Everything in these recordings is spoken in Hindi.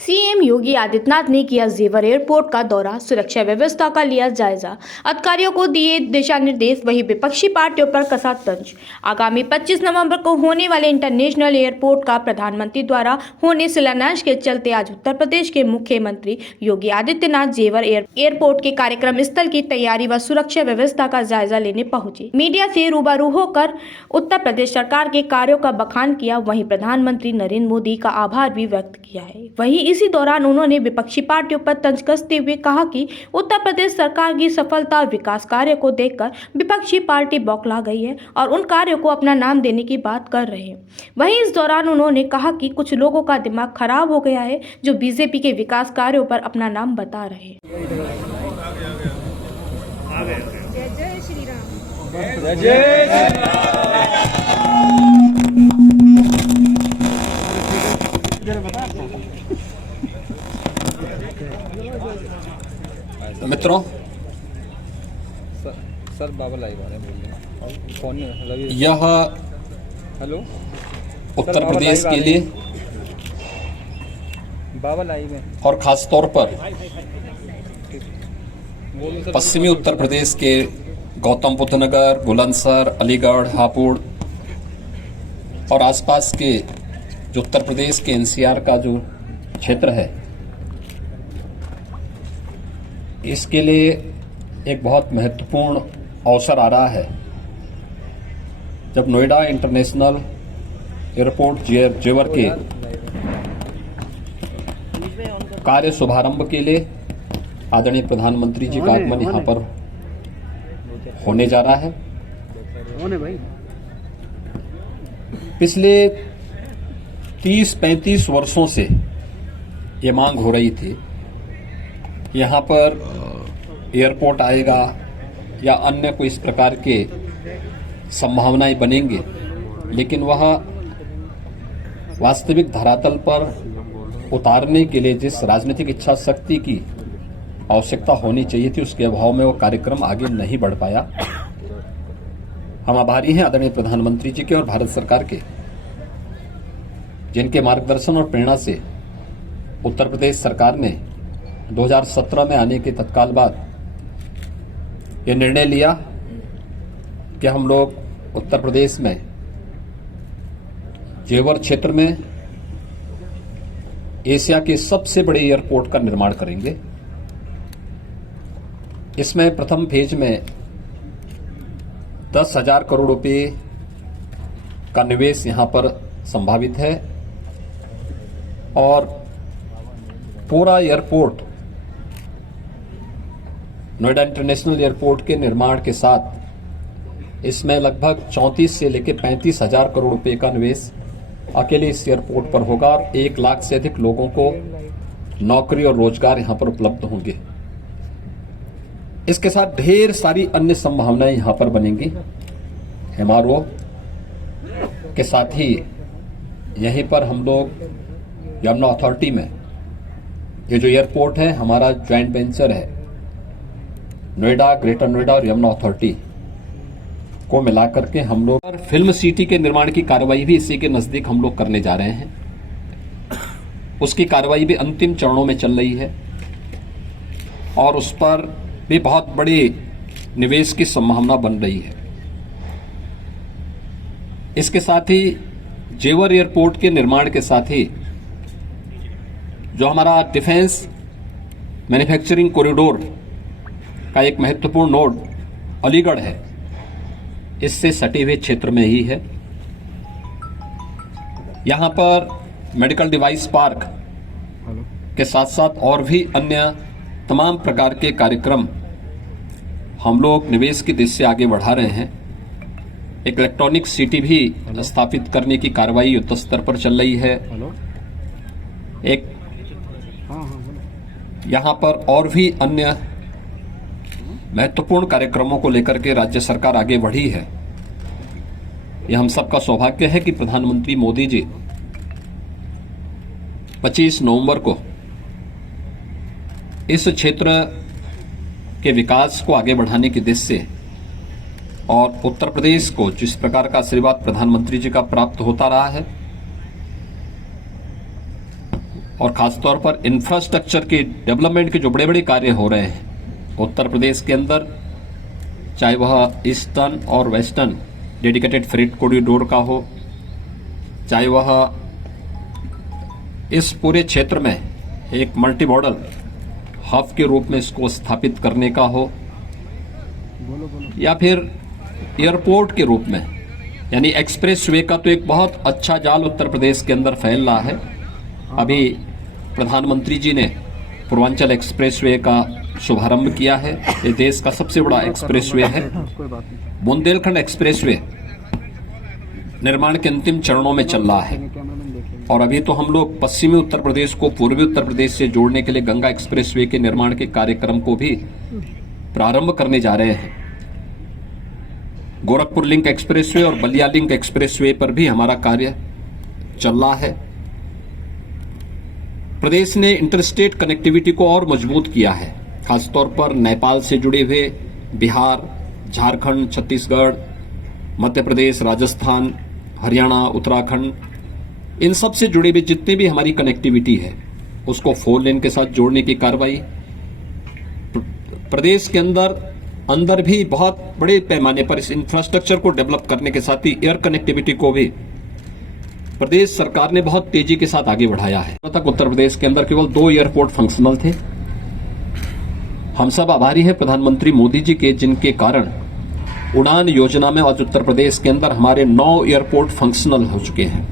सीएम योगी आदित्यनाथ ने किया जेवर एयरपोर्ट का दौरा, सुरक्षा व्यवस्था का लिया जायजा, अधिकारियों को दिए दिशा निर्देश। वहीं विपक्षी पार्टियों पर कसा तंज। आगामी 25 नवंबर को होने वाले इंटरनेशनल एयरपोर्ट का प्रधानमंत्री द्वारा होने शिलान्यास के चलते आज उत्तर प्रदेश के मुख्यमंत्री योगी आदित्यनाथ जेवर एयरपोर्ट के कार्यक्रम स्थल की तैयारी व सुरक्षा व्यवस्था का जायजा लेने पहुंचे। मीडिया से रूबरू होकर उत्तर प्रदेश सरकार के कार्यों का बखान किया। वहीं प्रधानमंत्री नरेंद्र मोदी का आभार भी व्यक्त किया है। वहीं इसी दौरान उन्होंने विपक्षी पार्टियों पर तंज कसते हुए कहा कि उत्तर प्रदेश सरकार की सफलता और विकास कार्य को देखकर विपक्षी पार्टी बौखला गई है और उन कार्यों को अपना नाम देने की बात कर रहे हैं। वहीं इस दौरान उन्होंने कहा कि कुछ लोगों का दिमाग खराब हो गया है जो बीजेपी के विकास कार्यों पर अपना नाम बता रहे हैं। जय जय श्री राम। जय जय मित्रों, सर बाबा लाइव आ रहे हैं, बोल रहे हैं फोन में रवि। यह हेलो, उत्तर प्रदेश के लिए बाबा लाइव है और खास तौर पर पश्चिमी उत्तर प्रदेश के गौतम बुद्ध नगर, बुलंदशहर, अलीगढ़, हापुड़ और आसपास के जो उत्तर प्रदेश के एनसीआर का जो क्षेत्र है, इसके लिए एक बहुत महत्वपूर्ण अवसर आ रहा है जब नोएडा इंटरनेशनल एयरपोर्ट जेवर के कार्य शुभारंभ के लिए आदरणीय प्रधानमंत्री जी का आगमन यहाँ पर होने जा रहा है। पिछले 30-35 वर्षों से ये मांग हो रही थी, यहाँ पर एयरपोर्ट आएगा या अन्य कोई इस प्रकार के संभावनाएं बनेंगे, लेकिन वह वास्तविक धरातल पर उतारने के लिए जिस राजनीतिक इच्छा शक्ति की आवश्यकता होनी चाहिए थी, उसके अभाव में वो कार्यक्रम आगे नहीं बढ़ पाया। हम आभारी हैं आदरणीय प्रधानमंत्री जी के और भारत सरकार के, जिनके मार्गदर्शन और प्रेरणा से उत्तर प्रदेश सरकार ने 2017 में आने के तत्काल बाद ये निर्णय लिया कि हम लोग उत्तर प्रदेश में जेवर क्षेत्र में एशिया के सबसे बड़े एयरपोर्ट का निर्माण करेंगे। इसमें प्रथम फेज में 10,000 करोड़ रुपए का निवेश यहां पर संभावित है और पूरा एयरपोर्ट नोएडा इंटरनेशनल एयरपोर्ट के निर्माण के साथ इसमें लगभग 34 से लेकर 35,000 करोड़ रुपए का निवेश अकेले इस एयरपोर्ट पर होगा और 1 लाख से अधिक लोगों को नौकरी और रोजगार यहां पर उपलब्ध होंगे। इसके साथ ढेर सारी अन्य संभावनाएं यहां पर बनेंगी। एमआरओ के साथ ही यहीं पर हम लोग यमुना अथॉरिटी में ये जो एयरपोर्ट है हमारा ज्वाइंट वेंचर है, नोएडा, ग्रेटर नोएडा और यमुना अथॉरिटी को मिलाकर के हम लोग फिल्म सिटी के निर्माण की कार्रवाई भी इसी के नजदीक हम लोग करने जा रहे हैं। उसकी कार्रवाई भी अंतिम चरणों में चल रही है और उस पर भी बहुत बड़ी निवेश की संभावना बन रही है। इसके साथ ही जेवर एयरपोर्ट के निर्माण के साथ ही जो हमारा डिफेंस मैन्युफैक्चरिंग कॉरिडोर का एक महत्वपूर्ण नोड अलीगढ़ है, इससे सटे हुए क्षेत्र में ही है। यहां पर मेडिकल डिवाइस पार्क के साथ साथ और भी अन्य तमाम प्रकार के कार्यक्रम हम लोग निवेश की दिशा से आगे बढ़ा रहे हैं। एक इलेक्ट्रॉनिक सिटी भी स्थापित करने की कार्रवाई युद्ध स्तर पर चल रही है। एक यहां पर और भी अन्य महत्वपूर्ण कार्यक्रमों को लेकर के राज्य सरकार आगे बढ़ी है। यह हम सबका सौभाग्य है कि प्रधानमंत्री मोदी जी 25 नवंबर को इस क्षेत्र के विकास को आगे बढ़ाने की दिशा से और उत्तर प्रदेश को जिस प्रकार का आशीर्वाद प्रधानमंत्री जी का प्राप्त होता रहा है, और खासतौर पर इंफ्रास्ट्रक्चर के डेवलपमेंट के जो बड़े बड़े कार्य हो रहे हैं उत्तर प्रदेश के अंदर, चाहे वह ईस्टर्न और वेस्टर्न डेडिकेटेड फ्रेट कॉरिडोर का हो, चाहे वह इस पूरे क्षेत्र में एक मल्टी मॉडल हब के रूप में इसको स्थापित करने का हो, या फिर एयरपोर्ट के रूप में, यानी एक्सप्रेसवे का तो एक बहुत अच्छा जाल उत्तर प्रदेश के अंदर फैल रहा है। अभी प्रधानमंत्री जी ने पूर्वांचल एक्सप्रेसवे का शुभारंभ किया है। ये देश का सबसे बड़ा एक्सप्रेसवे है। बुंदेलखंड एक्सप्रेसवे निर्माण के अंतिम चरणों में चल रहा है और अभी तो हम लोग पश्चिमी उत्तर प्रदेश को पूर्वी उत्तर प्रदेश से जोड़ने के लिए गंगा एक्सप्रेसवे के निर्माण के कार्यक्रम को भी प्रारंभ करने जा रहे हैं। गोरखपुर लिंक एक्सप्रेसवे और बलिया लिंक एक्सप्रेसवे पर भी हमारा कार्य चल रहा है। प्रदेश ने इंटरस्टेट कनेक्टिविटी को और मजबूत किया है, खासतौर पर नेपाल से जुड़े हुए बिहार, झारखंड, छत्तीसगढ़, मध्य प्रदेश, राजस्थान, हरियाणा, उत्तराखंड, इन सब से जुड़े हुए जितने भी हमारी कनेक्टिविटी है उसको 4 लेन के साथ जोड़ने की कार्रवाई। प्रदेश के अंदर भी बहुत बड़े पैमाने पर इस इंफ्रास्ट्रक्चर को डेवलप करने के साथ ही एयर कनेक्टिविटी को भी प्रदेश सरकार ने बहुत तेजी के साथ आगे बढ़ाया है। अब तक उत्तर प्रदेश के अंदर केवल 2 एयरपोर्ट फंक्शनल थे। हम सब आभारी हैं प्रधानमंत्री मोदी जी के, जिनके कारण उड़ान योजना में आज उत्तर प्रदेश के अंदर हमारे 9 एयरपोर्ट फंक्शनल हो चुके हैं।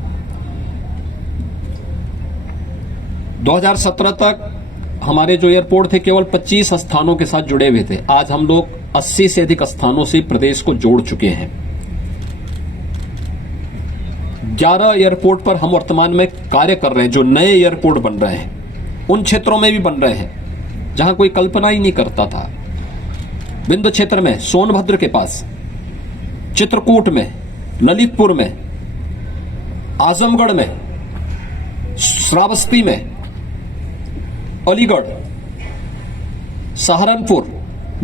2017 तक हमारे जो एयरपोर्ट थे केवल 25 स्थानों के साथ जुड़े हुए थे। आज हम लोग 80 से अधिक स्थानों से प्रदेश को जोड़ चुके हैं। 11 एयरपोर्ट पर हम वर्तमान में कार्य कर रहे हैं। जो नए एयरपोर्ट बन रहे हैं उन क्षेत्रों में भी बन रहे हैं जहां कोई कल्पना ही नहीं करता था। विंध्य क्षेत्र में, सोनभद्र के पास, चित्रकूट में, ललितपुर में, आजमगढ़ में, श्रावस्ती में, अलीगढ़, सहारनपुर,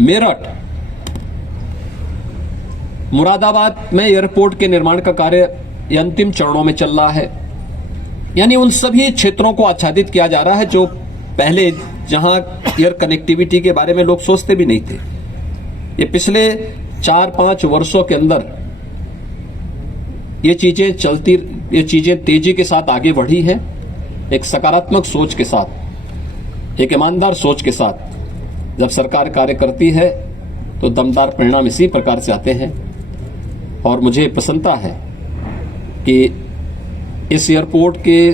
मेरठ, मुरादाबाद में एयरपोर्ट के निर्माण का कार्य अंतिम चरणों में चल रहा है। यानी उन सभी क्षेत्रों को आच्छादित किया जा रहा है जो पहले जहां एयर कनेक्टिविटी के बारे में लोग सोचते भी नहीं थे। ये पिछले 4-5 वर्षों के अंदर ये चीजें तेजी के साथ आगे बढ़ी हैं। एक सकारात्मक सोच के साथ, एक ईमानदार सोच के साथ जब सरकार कार्य करती है तो दमदार परिणाम इसी प्रकार से आते हैं। और मुझे प्रसन्नता है कि इस एयरपोर्ट के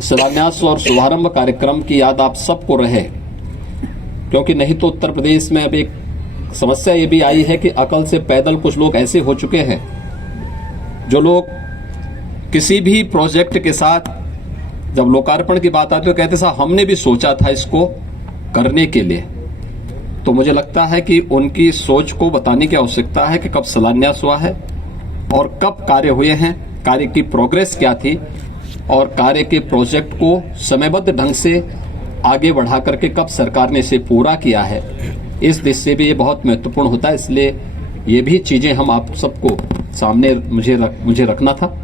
शिलान्यास और शुभारंभ कार्यक्रम की याद आप सबको रहे, क्योंकि नहीं तो उत्तर प्रदेश में अब एक समस्या ये भी आई है कि अकल से पैदल कुछ लोग ऐसे हो चुके हैं जो लोग किसी भी प्रोजेक्ट के साथ जब लोकार्पण की बात आती है तो कहते साहब हमने भी सोचा था इसको करने के लिए। तो मुझे लगता है कि उनकी सोच को बताने की आवश्यकता है कि कब शिलान्यास हुआ है और कब कार्य हुए हैं, कार्य की प्रोग्रेस क्या थी और कार्य के प्रोजेक्ट को समयबद्ध ढंग से आगे बढ़ा करके कब सरकार ने इसे पूरा किया है। इस दृष्टि से भी ये बहुत महत्वपूर्ण होता है। इसलिए ये भी चीजें हम आप सबको सामने मुझे रखना था।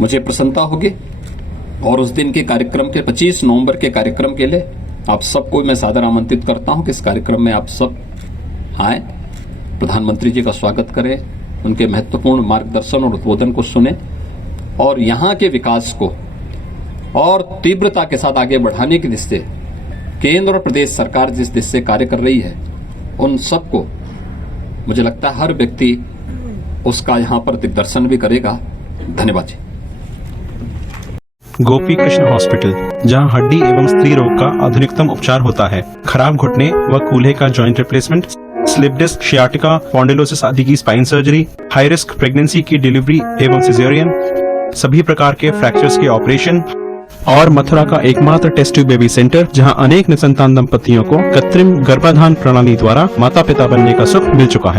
मुझे प्रसन्नता होगी और उस दिन के कार्यक्रम के 25 नवंबर के कार्यक्रम के लिए आप सबको मैं सादर आमंत्रित करता हूं कि इस कार्यक्रम में आप सब आए, प्रधानमंत्री जी का स्वागत करें, उनके महत्वपूर्ण मार्गदर्शन और उद्बोधन को सुने और यहाँ के विकास को और तीव्रता के साथ आगे बढ़ाने की दृष्टि से केंद्र और प्रदेश सरकार जिस दृष्टि से कार्य कर रही है उन सबको मुझे लगता है हर व्यक्ति उसका यहाँ पर दिग्दर्शन भी करेगा। धन्यवाद जी। गोपी कृष्ण हॉस्पिटल, जहां हड्डी एवं स्त्री रोग का आधुनिकतम उपचार होता है। खराब घुटने व कूल्हे का joint replacement, slip disc, sciatica, spondylosis आदि की spine surgery, high risk pregnancy की डिलीवरी एवं सिजेरियन, सभी प्रकार के फ्रैक्चर्स के ऑपरेशन और मथुरा का एकमात्र टेस्ट ट्यूब बेबी सेंटर, जहां अनेक निसंतान दंपतियों को कृत्रिम गर्भाधान प्रणाली द्वारा माता पिता बनने का सुख मिल चुका है।